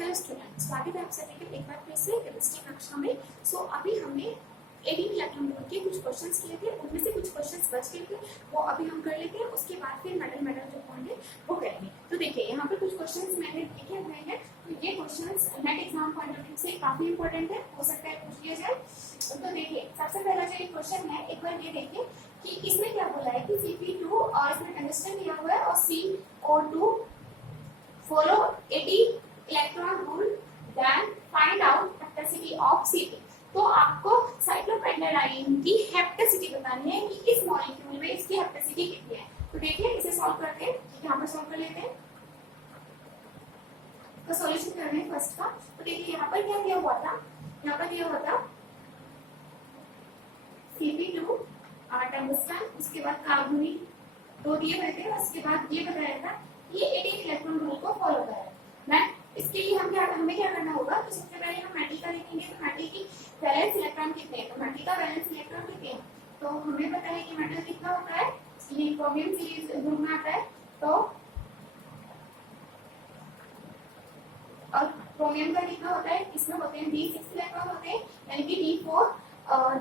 Hello students, स्वागत है आप सभी का एक बार फिर से केमिस्ट्री कक्षा में। अभी हमने 18 इलेक्ट्रॉन वोल्ट के कुछ क्वेश्चंस किए थे, उनमें से कुछ क्वेश्चंस बच गए थे, वो अभी हम कर लेते हैं। उसके बाद फिर मेटल जो पॉइंट है वो करेंगे। तो देखिए यहाँ पर कुछ क्वेश्चंस मैंने लिखे हुए हैं, तो ये questions net exam point of view से काफी इंपॉर्टेंट है, हो सकता है पूछ लिया जाए। तो देखिए सबसे पहला जो क्वेश्चन है, एक बार ये देखिए कि इसमें क्या बोला है कि Cp2 और इसमें टंगस्टन दिया हुआ है और CO2 follow 80 electron rule then find out hepticity of Cp। तो आपको साइक्लोपेंटाडाइन की हेप्टिसिटी बतानी है कि इस मॉलिक्यूल में इसकी हेप्टिसिटी कितनी है। तो देखिए इसे सॉल्व करते हैं, यहाँ पर सॉल्व कर लेते हैं। तो सॉल्यूशन कर रहे हैं फर्स्ट का। तो देखिए यहाँ पर क्या दिया हुआ था, यहाँ पर दिया हुआ था Cp2 टंगस्टन, उसके बाद कार्बोनिल दो दिए हुए थे, उसके बाद ये बताया था ये 18 इलेक्ट्रॉन रूल को फॉलो कर रहा है। मैं इसके लिए हमें क्या करना होगा, तो सबसे पहले हम मेटल का लिखेंगे। तो मेटल की वैलेंस इलेक्ट्रॉन कितने हैं, तो मेटल का वैलेंस इलेक्ट्रॉन कितने हैं, तो हमें पता है कि मेटल कितना होता है, ये क्रोमियम सीरीज ग्रुप में आता है। तो और क्रोमियम का कितना होता है, इसमें होते हैं D6 इलेक्ट्रॉन होते हैं, यानी कि D4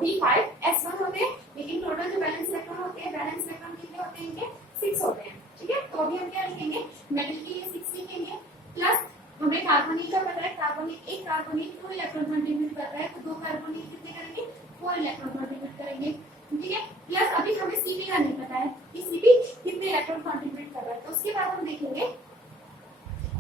D5 S1 होते हैं, लेकिन टोटल जो वैलेंस इलेक्ट्रॉन होते हैं, वैलेंस इलेक्ट्रॉन कितने होते हैं, इनके 6 होते हैं। ठीक है, तो अभी हम क्या लिखेंगे, मेटल के लिए 6 लिखेंगे, प्लस हमें कार्बोनिल का पता है, कार्बोनिल एक कार्बोनिल 2 इलेक्ट्रॉन कंट्रीब्यूट कर रहा है, तो 2 कार्बोनिल कितने करेंगे, 4 इलेक्ट्रॉन कंट्रीब्यूट करेंगे। ठीक है, प्लस अभी हमें Cp का नहीं पता है कि Cp कितने इलेक्ट्रॉन कंट्रीब्यूट कर रहा है। तो उसके बाद हम देखेंगे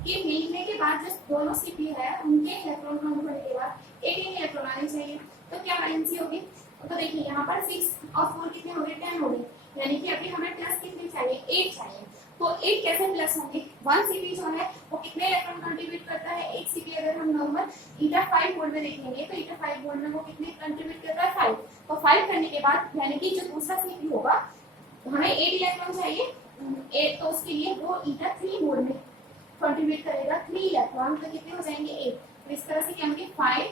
कि मिलने के बाद जो दोनों Cp है उनके इलेक्ट्रॉन काउंट करने के बाद 18 इलेक्ट्रॉन आने चाहिए। तो क्या वैलेंसी होगी, तो देखिए यहाँ पर 6 और 4 कितने हो गए, 10 हो गए, यानी कि अभी हमें प्लस कितने चाहिए, 8 चाहिए। तो 8 कैसे प्लस होंगे, 1 Cp जो है वो कितने इलेक्ट्रॉन कंट्रीब्यूट करता है, एक Cp अगर हम नॉर्मल eta5 मोड में देखेंगे तो eta5 मोड में वो कितने कंट्रीब्यूट करता है, 5। तो 5 करने के बाद यानी कि जो दूसरा Cp होगा तो हमें 8 इलेक्ट्रॉन चाहिए, 8, तो उसके लिए वो eta3 मोड में कंट्रीब्यूट करेगा 3 इलेक्ट्रॉन, तो कितने हो जाएंगे 8। तो इस तरह से क्या होंगे 5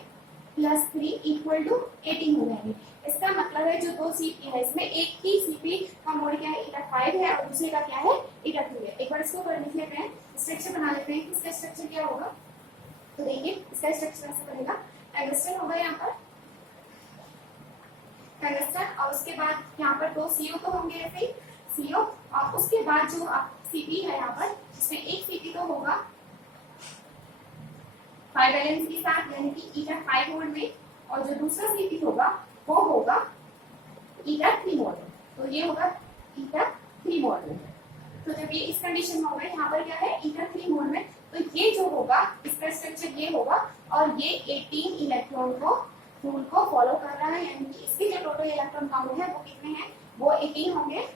+ 3 = 18 हो जाएंगे। इसका मतलब है जो दो Cp है इसमें एक ही Cp का मोड क्या है, eta5 है, और दूसरे का क्या है, eta2 है। एक बार इसको कर लिख लेते हैं, स्ट्रक्चर बना लेते हैं। इसका स्ट्रक्चर क्या होगा, तो देखिए इसका स्ट्रक्चर ऐसे बनेगा, टंगस्टन होगा यहाँ पर टंगस्टन, और उसके बाद यहाँ पर 2 CO तो होंगे ऐसे ही CO, और उसके बाद जो Cp है यहाँ पर इसमें एक Cp तो होगा 5 वैलेंस के साथ, यानी कि eta5 मोड में, और जो दूसरा Cp होगा वो होगा eta3 मोड में। तो ये होगा eta3 मोड में। तो जब ये इस कंडीशन में होगा, यहाँ पर क्या है eta3 मोड में, तो ये जो होगा इसका स्ट्रक्चर ये होगा, और ये 18 इलेक्ट्रॉन को रूल को फॉलो कर रहा है, यानी कि इसके जो टोटल इलेक्ट्रॉन काउंट है वो कितने हैं, वो 18 होंगे,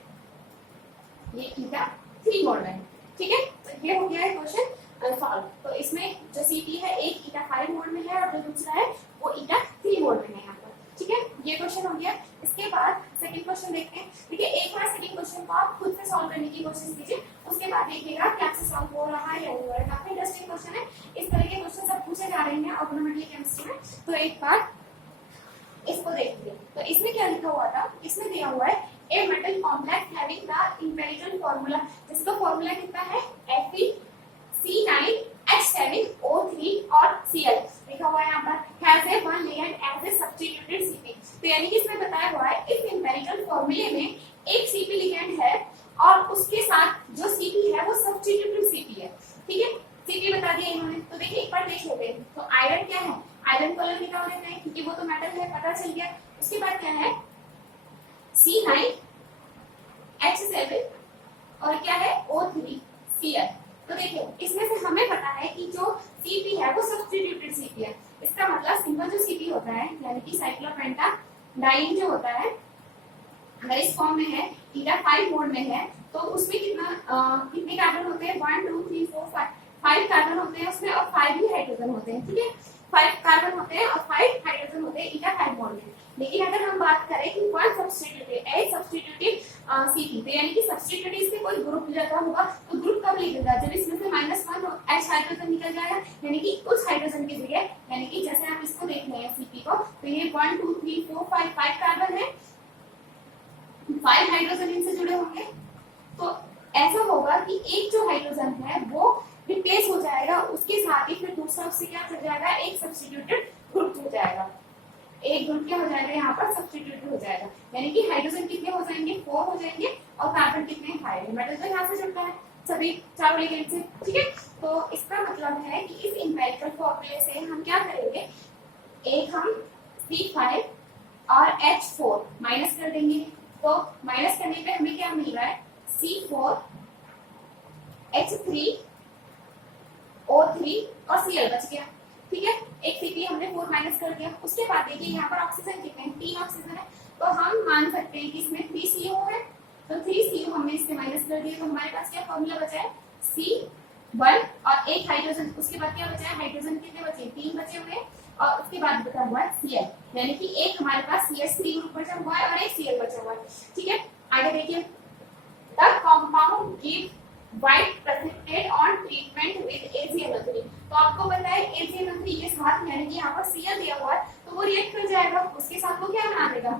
ये eta3 मोड में। ठीक है, तो ये हो गया है क्वेश्चन सॉल्व। तो इसमें जो Cp है एक eta5 मोड में है और जो दूसरा है वो eta3 मोड में है यहाँ पर। ठीक है, ये क्वेश्चन हो गया। इसके बाद सेकंड क्वेश्चन देखते हैं। देखिए एक बार सेकंड क्वेश्चन को आप खुद से सॉल्व करने की कोशिश कीजिए, उसके बाद देखिएगा कि आपसे सॉल्व हो रहा है या नहीं हो रहा है। काफी इंटरेस्टिंग क्वेश्चन है, इस तरह के क्वेश्चन सब पूछे जा रहे हैं ऑर्गेनोमेट्रिक केमिस्ट्री में। तो एक बार इसको देखिए, तो इसमें क्या लिखा हुआ था, इसमें दिया हुआ है a metal complex having the empirical formula, जिसका फार्मूला कितना है Fe(C9H7O3 और Cl) लिखा हुआ है यहाँ पर, has a one ligand as a substituted Cp। तो यानी कि इसमें बताया हुआ है इस एम्पिरिकल फार्मूले में एक Cp लिगेंड है और उसके साथ जो Cp है वो सब्स्टिट्यूटेड Cp है। ठीक है, Cp बता दिया इन्होंने। तो देखिए एक बार देख लेते हैं। तो आयरन क्या है, आयरन कलर निकाल लेते हैं क्योंकि वो तो मेटल है, पता चल गया। उसके बाद क्या है C9H7 और क्या है O3 Cl। तो देखिए इसमें से हमें पता है कि जो Cp है वो सब्स्टिट्यूटेड Cp है। इसका मतलब सिंपल जो Cp होता है यानी कि साइक्लोपेंटाडाइन जो होता है, अगर इस फॉर्म में है eta5 मोड में है, तो उसमें कितने कार्बन होते हैं, 1 2 3 4 5 कार्बन होते हैं उसमें, और 5 ही हाइड्रोजन होते हैं। ठीक है, 5 कार्बन होते हैं और 5 हाइड्रोजन होते हैं eta5 मोड में। लेकिन अगर हम बात करें कि वन सब्स्टिट्यूटेड Cp, तो यानी कि सब्स्टिट्यूटेड इससे कोई ग्रुप लगा होगा, तो ग्रुप कब लिखेगा, जब इसमें से -1 H हाइड्रोजन निकल जाएगा, यानी कि उस हाइड्रोजन की जगह, यानी कि जैसे आप इसको देख रहे हैं Cp को, तो ये 1 2 3 4 5 कार्बन है, 5 हाइड्रोजन इनसे जुड़े होंगे। तो ऐसा होगा कि एक जो हाइड्रोजन है वो केस हो जाएगा उसके साथ ही फिर दूसरा उससे क्या हो जाएगा, एक सब्स्टिट्यूटेड ग्रुप हो जाएगा, एक ग्रुप क्या हो जाएगा यहाँ पर सब्स्टिट्यूट हो जाएगा, यानी कि हाइड्रोजन कितने हो जाएंगे, 4 हो जाएंगे और कार्बन कितने 5। मेटल तो यहाँ से जुड़ता है सभी चारों एलिमेंट से, ठीक है। तो इसका मतलब है कि इस इंपेरिकल फॉर्मूले से हम क्या करेंगे, एक हम C5 और H4 माइनस कर देंगे, तो माइनस करने पे हमें क्या मिल रहा है, C4 H3 O3 और Cl बच गया, ठीक है। एक Cp हमने 4 माइनस कर दिया। उसके बाद देखिए यहाँ पर ऑक्सीजन कितने हैं, 3 ऑक्सीजन है, तो हम मान सकते हैं कि इसमें 3 CO है, तो 3 CO हमने इससे माइनस कर दिया, तो हमारे पास क्या फॉर्मूला बचा है, C1 और एक हाइड्रोजन, उसके बाद क्या बचा है, हाइड्रोजन कितने बचे, 3 बचे हुए और उसके बाद बचा हुआ है Cl, यानी कि एक हमारे पास CH3 ग्रुप बचा हुआ है और एक Cl बचा हुआ है, ठीक है। आगे देखिए, the compound give white precipitate on treatment with AgNO3, तो आपको पता है AgNO3 के साथ यानी कि यहाँ पर Cl दिया हुआ है, तो वो रिएक्ट कर जाएगा, उसके साथ वो क्या बना देगा,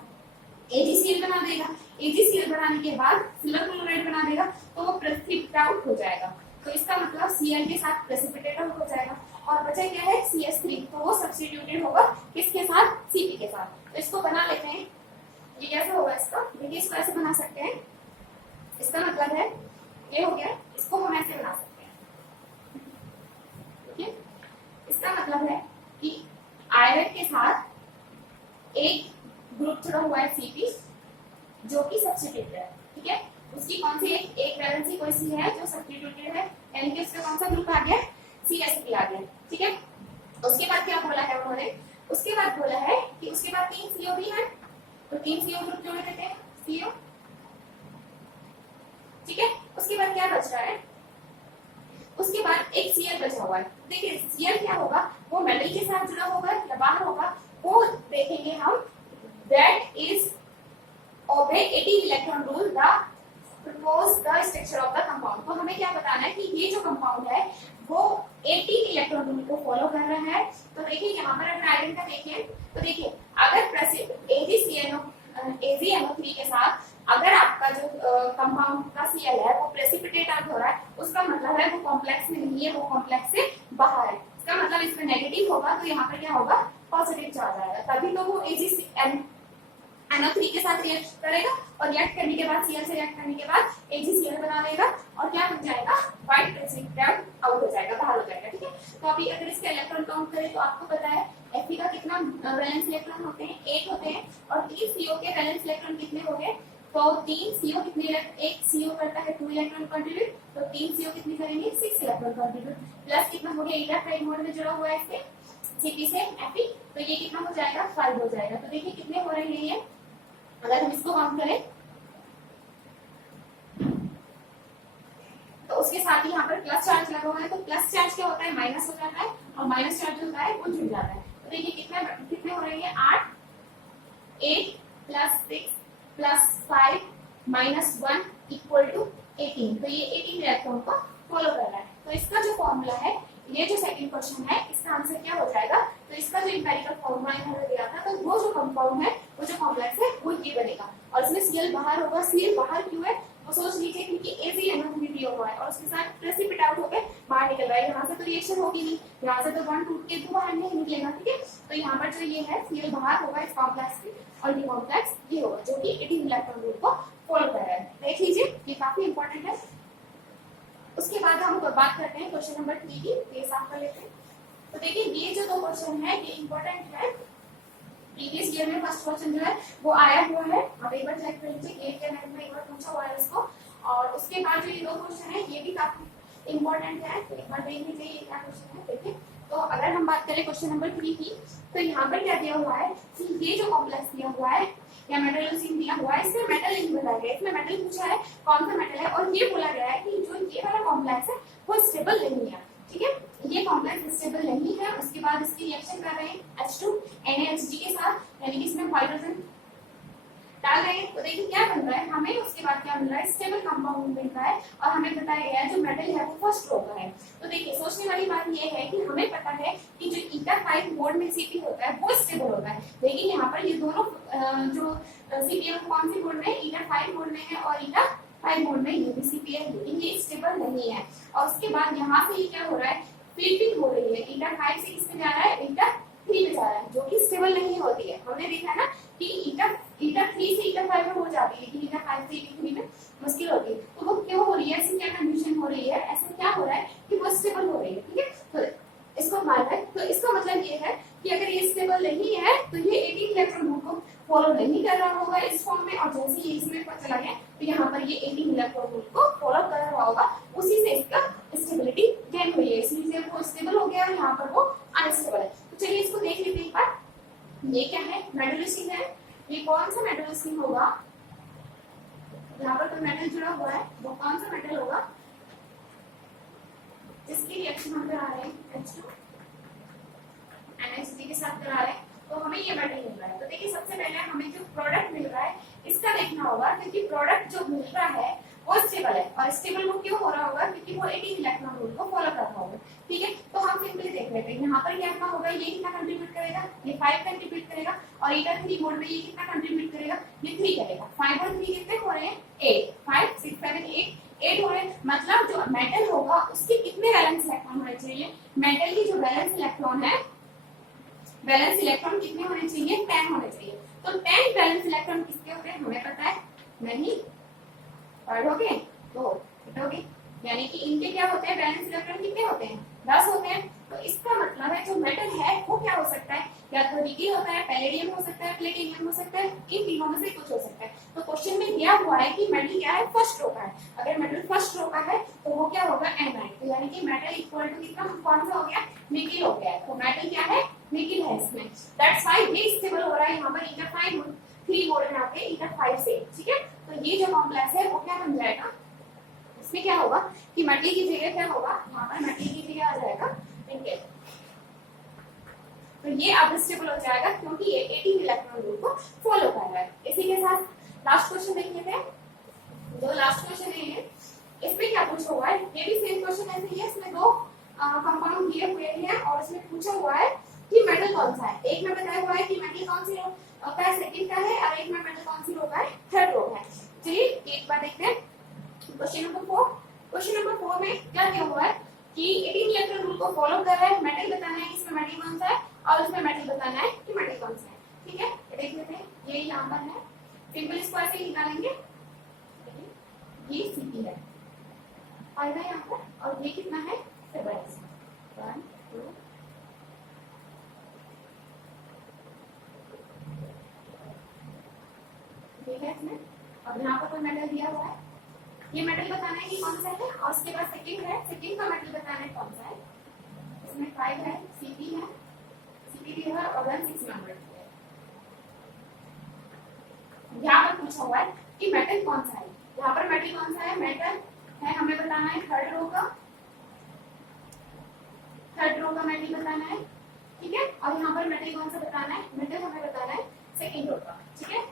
AgCl बना देगा, AgCl बनाने के बाद सिल्वर क्लोराइड बना देगा, तो वो प्रेसिपिटेट आउट हो जाएगा, तो इसका मतलब Cl के साथ प्रेसिपिटेट आउट हो जाएगा और बचा क्या है CH3, तो वो सब्स्टिट्यूटेड होगा किसके साथ, Cp के साथ। तो इसको बना लेते हैं, ये कैसे होगा इसका, देखिए इसको ऐसे बना सकते हैं, इसका मतलब है ये हो गया, इसको हम ऐसे बना सकते हैं, ठीक है। इसका मतलब है कि आयरन के साथ एक ग्रुप जुड़ा हुआ है Cp जो कि सब्स्टिट्यूटेड है, ठीक है। उसकी कौन सी एक वैलेंसी कोई सी है जो सब्स्टिट्यूटेड है, यानी कि उसका कौन सा ग्रुप आ गया, CH3 आ गया, ठीक है। उसके बाद क्या बोला है उन्होंने, उसके बाद बोला है कि उसके बाद 3 CO भी है, तो 3 CO ग्रुप जोड़ देते हैं, CO, ठीक है। उसके बाद क्या बच रहा है, उसके बाद एक Cl बचा हुआ है, देखिए Cl क्या होगा, वो मेटल के साथ जुड़ा होगा या बाहर होगा, वो देखेंगे हम, that is obey 18 electron rule the propose the structure of the compound, तो हमें क्या बताना है कि ये जो कंपाउंड है वो 18 इलेक्ट्रॉन रूल को फॉलो कर रहा है। तो देखिए यहाँ पर अगर आयरन का देखिए, तो देखिए अगर AgNO3 के साथ अगर आपका जो कंपाउंड का Cl है वो प्रेसिपिटेट आउट हो रहा है, उसका मतलब है वो कॉम्प्लेक्स में नहीं है, वो कॉम्प्लेक्स से बाहर है, इसका मतलब इसमें नेगेटिव होगा, तो यहाँ पर क्या होगा, पॉजिटिव चार्ज आएगा, तभी तो वो AgNO3 के साथ रिएक्ट करेगा और रिएक्ट करने के बाद Cl से रिएक्ट करने के बाद AgCl बना देगा और क्या बन जाएगा, व्हाइट प्रेसिपिटेट आउट हो जाएगा, बाहर हो जाएगा, ठीक है। तो अभी अगर इसका इलेक्ट्रॉन काउंट करें तो आपको पता है Fe का कितना वैलेंस इलेक्ट्रॉन होते हैं, 8 होते हैं, और 3 CO के वैलेंस इलेक्ट्रॉन कितने हो गए, तो 3 CO कितने, एक CO करता है 2 इलेक्ट्रॉन कंट्रीब्यूट, तो 3 CO कितने करेंगे, 6 इलेक्ट्रॉन कंट्रीब्यूट, प्लस कितना हो गया, ईटा फाइव मोड में जुड़ा हुआ है इससे Cp से Fe, तो ये कितना हो जाएगा, 5 हो जाएगा। तो देखिए कितने हो रहे हैं ये, अगर हम इसको काउंट करें तो उसके साथ ही यहाँ पर प्लस चार्ज लगा हुआ है, तो प्लस चार्ज क्या होता है, माइनस हो जाता है, और माइनस चार्ज होता है वो जुड़ जाता है। तो देखिए कितने कितने हो रहे हैं, 8 plus 6 plus 5 minus 1 equal to 18, तो ये 18 इलेक्ट्रॉन को फॉलो कर रहा है। तो इसका जो फॉर्मूला है, ये जो सेकंड क्वेश्चन है, इसका आंसर क्या हो जाएगा, तो इसका जो इंपेरिकल फॉर्मूला इन्होंने दिया था, तो वो जो कंपाउंड है, वो जो कॉम्प्लेक्स है, वो ये बनेगा, और इसमें Cl बाहर होगा। Cl बाहर क्यों है, वो सोच लीजिए क्योंकि AgNO3 दिया हुआ है और उसके साथ प्रेसिपिटेट आउट होकर बाहर निकल रहा है, यहाँ से तो रिएक्शन होगी नहीं, यहाँ से तो बॉन्ड टूट के तो बाहर नहीं निकलेगा, ठीक है। तो यहाँ पर जो ये है Cl बाहर होगा इस कॉम्प्लेक्स के, और ये कॉम्प्लेक्स ये होगा जो कि 18 इलेक्ट्रॉन रूल को फॉलो कर रहा है, देख लीजिए, ये काफी इंपॉर्टेंट है। उसके बाद हम बात करते हैं क्वेश्चन नंबर 3 की, ये साफ कर लेते हैं। तो देखिए ये जो 2 क्वेश्चन है ये इंपॉर्टेंट है, प्रीवियस ईयर में फर्स्ट क्वेश्चन जो है वो आया हुआ है, आप एक बार चेक कर लीजिए, गेट के नेट में एक बार पूछा हुआ है इसको, और उसके बाद जो ये 2 क्वेश्चन है ये भी काफी इंपॉर्टेंट है, तो एक बार देख लीजिए ये क्या क्वेश्चन है। देखिए तो अगर हम बात करें क्वेश्चन नंबर 3 की, तो यहाँ पर क्या दिया हुआ है कि ये जो कॉम्प्लेक्स दिया हुआ है या मेटल लूसीन दिया हुआ है, इसमें मेटल नहीं बताया गया, इसमें मेटल पूछा है कौन सा मेटल है, और ये बोला गया है कि जो ये वाला कॉम्प्लेक्स है वो स्टेबल नहीं है, ठीक है, ये कॉम्प्लेक्स स्टेबल नहीं है। उसके बाद इसकी रिएक्शन कर रहे हैं H2 NaHG के साथ, यानी कि इसमें हाइड्रोजन डाल रहे हैं, तो देखिए क्या बन रहा है हमें, उसके बाद क्या मिल रहा है, स्टेबल कंपाउंड मिल रहा है, और हमें बताया गया है जो मेटल है वो फर्स्ट रो का है। तो देखिए सोचने वाली बात ये है कि हमें पता है कि जो ईटा 5 मोड में Cp होता है वो स्टेबल होता है, लेकिन यहाँ पर ये दोनों जो Cp कौन सी मोड में, ईटा 5 मोड में है और ईटा 5 मोड में ये भी CP है, लेकिन ये स्टेबल नहीं है। और उसके बाद यहाँ से ये क्या हो रहा है, फ्लिपिंग हो रही है, ईटा 5 से किस में जा रहा है, ईटा 3 में जा रहा है, जो कि स्टेबल नहीं होती है। हमने देखा ना कि ईटा 3 से ईटा 5 में हो जाती है, लेकिन ईटा 5 से ईटा 3 में मुश्किल होती है। तो वो क्यों हो रही है, ऐसी क्या कंडीशन हो रही है, ऐसा क्या हो रहा है कि वो स्टेबल हो रही है। ठीक है, तो इसको मानना है। तो इसका मतलब ये है कि अगर ये स्टेबल नहीं है तो ये 18 इलेक्ट्रॉन रूल को फॉलो नहीं कर रहा होगा इस फॉर्म में, और जैसे ही इसमें पता चला गया तो यहाँ पर ये 18 इलेक्ट्रॉन रूल को फॉलो कर रहा होगा, उसी से इसका स्टेबिलिटी गेन हुई है, इसलिए वो स्टेबल हो गया और यहाँ पर वो अनस्टेबल है। तो चलिए इसको देख लेते हैं एक बार। ये क्या है, मेटल स्ट्रिंग है। ये कौन सा मेटल स्ट्रिंग होगा, यहाँ पर कोई मेटल जुड़ा हुआ है, वो कौन सा मेटल होगा जिसकी रिएक्शन हम करा रहे हैं H2 NH3 के साथ करा रहे हैं, तो हमें ये मेटल मिल रहा है। तो देखिए सबसे पहले हमें जो प्रोडक्ट मिल रहा है इसका देखना होगा, क्योंकि प्रोडक्ट जो मिल रहा है वो स्टेबल है, और स्टेबल वो क्यों हो रहा होगा, क्योंकि वो 18 इलेक्ट्रॉन रूल को फॉलो कर रहा होगा। ठीक है, तो हम सिंपली देख लेते हैं यहाँ पर क्या होगा, ये कितना कंट्रीब्यूट करेगा, ये 5 कंट्रीब्यूट करेगा, और ईटा 3 मोड में ये कितना कंट्रीब्यूट करेगा, ये 3 करेगा। 5 और 3 कितने हो रहे हैं, 8, 5 6 7 8 हो रहे हैं। मतलब जो मेटल होगा उसके कितने वैलेंस इलेक्ट्रॉन होने चाहिए, मेटल की जो वैलेंस इलेक्ट्रॉन है, वैलेंस इलेक्ट्रॉन कितने होने चाहिए, 10 होने चाहिए। तो 10 वैलेंस इलेक्ट्रॉन किसके होते हैं हमें पता है, नहीं पढ़ोगे तो पढ़ोगे, यानी कि इनके क्या होते हैं, वैलेंस इलेक्ट्रॉन कितने होते हैं, 10 होते हैं। तो इसका मतलब है जो मेटल है वो क्या हो सकता है, या तो निकिल होता है, पैलेडियम हो सकता है, प्लेटिनियम हो सकता है, इन तीनों में से कुछ हो सकता है। तो क्वेश्चन में दिया हुआ है कि मेटल क्या है, फर्स्ट रो का है। अगर मेटल फर्स्ट रो का है तो वो क्या होगा, Ni, तो यानी कि मेटल इक्वल टू कितना, कौन सा हो गया, निकिल हो गया। तो मेटल क्या है, निकिल है इसमें। दैट्स व्हाई ये स्टेबल हो रहा है यहाँ पर, ईटा 5 3 मोड में आके ईटा 5 से। ठीक है, तो ये जो कॉम्प्लेक्स है वो क्या बन जाएगा, इसमें क्या होगा कि मेटल की जगह क्या होगा, यहाँ पर मेटल की जगह आ जाएगा निकेल। तो ये अब स्टेबल हो जाएगा क्योंकि ये 18 इलेक्ट्रॉन रूल को फॉलो कर रहा है। इसी के साथ लास्ट क्वेश्चन देख लेते हैं। जो लास्ट क्वेश्चन है इसमें क्या पूछा हुआ है, ये भी सेम क्वेश्चन ऐसे ही है, इसमें दो कंपाउंड दिए हुए हैं और इसमें पूछा हुआ है कि मेटल कौन सा है। एक में बताया हुआ है कि मेटल कौन सी रो का है, सेकंड का है, और एक में मेटल कौन सी रो का है, थर्ड रो का है। चलिए एक बार देखते हैं क्वेश्चन नंबर 4। क्वेश्चन नंबर 4 में क्या दिया हुआ है कि 18 इलेक्ट्रॉन रूल को फॉलो कर रहा है, मेटल बताना है इसमें मेटल कौन सा है, और उसमें मेटल बताना है कि मेटल कौन सा है। ठीक है, देख लेते हैं। ये यहाँ पर है, सिंपल इसको ऐसे ही निकालेंगे, ये Cp है आएगा यहाँ पर, और ये कितना है 7 1 2 ठीक है इसमें। अब यहाँ पर कोई मेटल दिया हुआ है, ये मेटल बताना है कि कौन सा है, और उसके बाद सेकंड है, सेकंड का मेटल बताना है कौन सा है। इसमें 5 है, Cp है, Cp भी है, और 6 नंबर है। यहाँ पर पूछा हुआ है कि मेटल कौन सा है, यहाँ पर मेटल कौन सा है, मेटल है हमें बताना है थर्ड रो का, थर्ड रो का मेटल बताना है। ठीक है, और यहाँ पर मेटल कौन सा बताना है, मेटल हमें बताना है सेकंड रो का। ठीक है,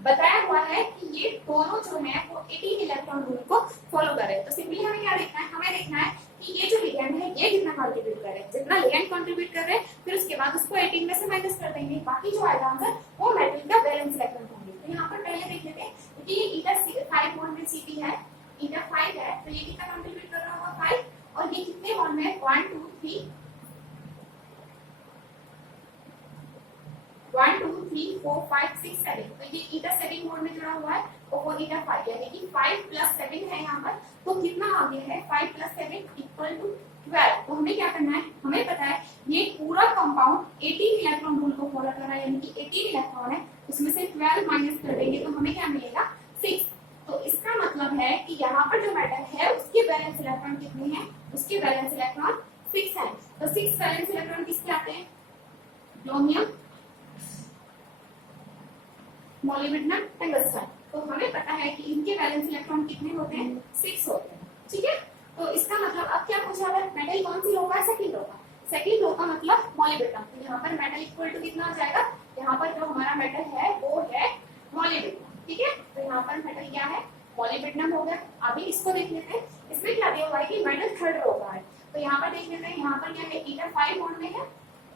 बताया हुआ है कि ये दोनों जो है वो 18 इलेक्ट्रॉन रूल को फॉलो कर रहे हैं। तो सिंपली हमें क्या देखना है, हमें देखना है कि ये जो लिगेंड है ये कितना कंट्रीब्यूट कर रहे हैं, जितना लिगेंड कंट्रीब्यूट कर रहे हैं फिर उसके बाद उसको 18 में से माइनस कर देंगे, बाकी जो आएगा आंसर वो मेटल का वैलेंस इलेक्ट्रॉन होंगे। तो यहाँ पर पहले देख लेते हैं कि ये ईटा 5 मोड में Cp है, ईटा 5 है, तो ये कितना कंट्रीब्यूट कर रहा होगा 5, और ये कितने मोड में 1 2 3 1 2 3 4 5 6 7, तो ये ईटा 7 मोड में जुड़ा हुआ है, और वो ईटा 5 यानी कि 5 + 7 है यहाँ पर। तो कितना आ गया है 5 + 7 = 12। तो हमें क्या करना है, हमें पता है ये पूरा कंपाउंड 18 इलेक्ट्रॉन रूल को फॉलो कर रहा है, यानी कि 18 इलेक्ट्रॉन है, उसमें से 12 माइनस कर देंगे तो हमें क्या मिलेगा 6। तो इसका मतलब है कि यहाँ पर जो मेटल है उसके वैलेंस इलेक्ट्रॉन कितने हैं, उसके वैलेंस इलेक्ट्रॉन 6 है। तो 6 वैलेंस इलेक्ट्रॉन किसके आते हैं, ब्रोमियम, मोलिब्डेनम, टंगस्टन। तो हमें पता है कि इनके वैलेंस इलेक्ट्रॉन कितने होते हैं, 6 होते हैं। ठीक है, तो इसका मतलब अब क्या पूछा है, मेटल कौन सी रो का है, सेकंड रो का। सेकंड रो का मतलब मोलिब्डेनम। तो यहाँ पर मेटल इक्वल टू कितना हो जाएगा, यहाँ पर जो हमारा मेटल है वो है मोलिब्डेनम। ठीक है, तो यहाँ पर मेटल क्या है, मोलिब्डेनम हो गया। अभी इसको देख लेते हैं, इसमें क्या दिया हुआ है कि मेटल थर्ड रो का है। तो यहाँ पर देख लेते हैं, यहाँ पर क्या है, ईटा 5 मोड में है,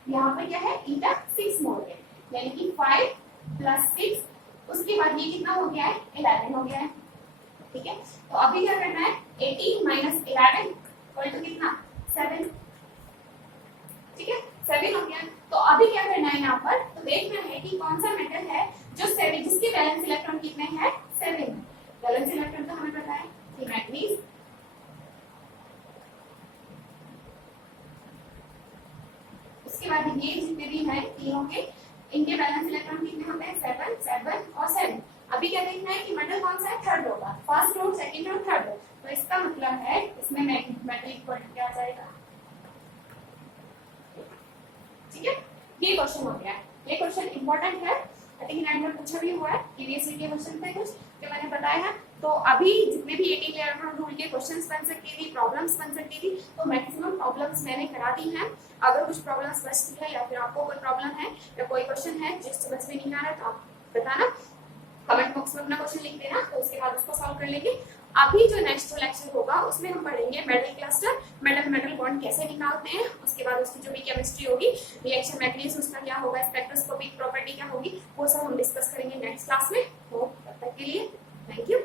यहाँ पर क्या है, ईटा 6 मोड में, यानी कि 5 + 6, उसके बाद ये कितना हो गया है 11 हो गया है। ठीक है, तो अभी क्या करना है, 18 माइनस 11 इक्वल टू कितना, 7, ठीक है, 7 हो गया। तो अभी क्या करना है यहाँ पर, तो देखना है कि कौन सा मेटल है जो 7, जिसके वैलेंस इलेक्ट्रॉन कितने हैं, 7। वैलेंस इलेक्ट्रॉन तो हमें पता है कि मैग्नीज, उसके बाद ये जितने भी हैं तीनों के, इनके बैलेंस इलेक्ट्रॉन कितने होते हैं, 7, 7 और 7। अभी क्या देखना है कि मेटल कौन सा है, थर्ड होगा, first row, second row, third row. तो इसका मतलब है इसमें मेटल इक्वल क्या आ जाएगा, ठीक है। ये क्वेश्चन हो गया, ये क्वेश्चन इंपॉर्टेंट है, आई थिंक नेट में पूछा भी हुआ है, प्रीवियस ईयर के क्वेश्चन थे कुछ जो मैंने बताया है। तो अभी जितने भी 18 इलेक्ट्रॉन रूल के क्वेश्चंस बन सकती थी, प्रॉब्लम्स बन सकती थी, तो मैक्सिमम प्रॉब्लम्स मैंने करा दी हैं। अगर कुछ प्रॉब्लम्स बचती है या फिर आपको कोई प्रॉब्लम है या कोई क्वेश्चन है जिस समझ में नहीं आ रहा तो आप बताना, कमेंट बॉक्स में अपना क्वेश्चन लिख देना, तो उसके बाद उसको सॉल्व कर लेंगे। अभी जो नेक्स्ट जो लेक्चर होगा उसमें हम पढ़ेंगे metal cluster, metal metal bond कैसे निकालते हैं, उसके बाद उसकी जो भी केमिस्ट्री होगी, रिएक्शन मैकेनिज्म उसका क्या होगा, स्पेक्ट्रोस्कोपिक प्रॉपर्टी क्या होगी, वो सब हम डिस्कस करेंगे नेक्स्ट क्लास में। तो तब तक के लिए थैंक यू।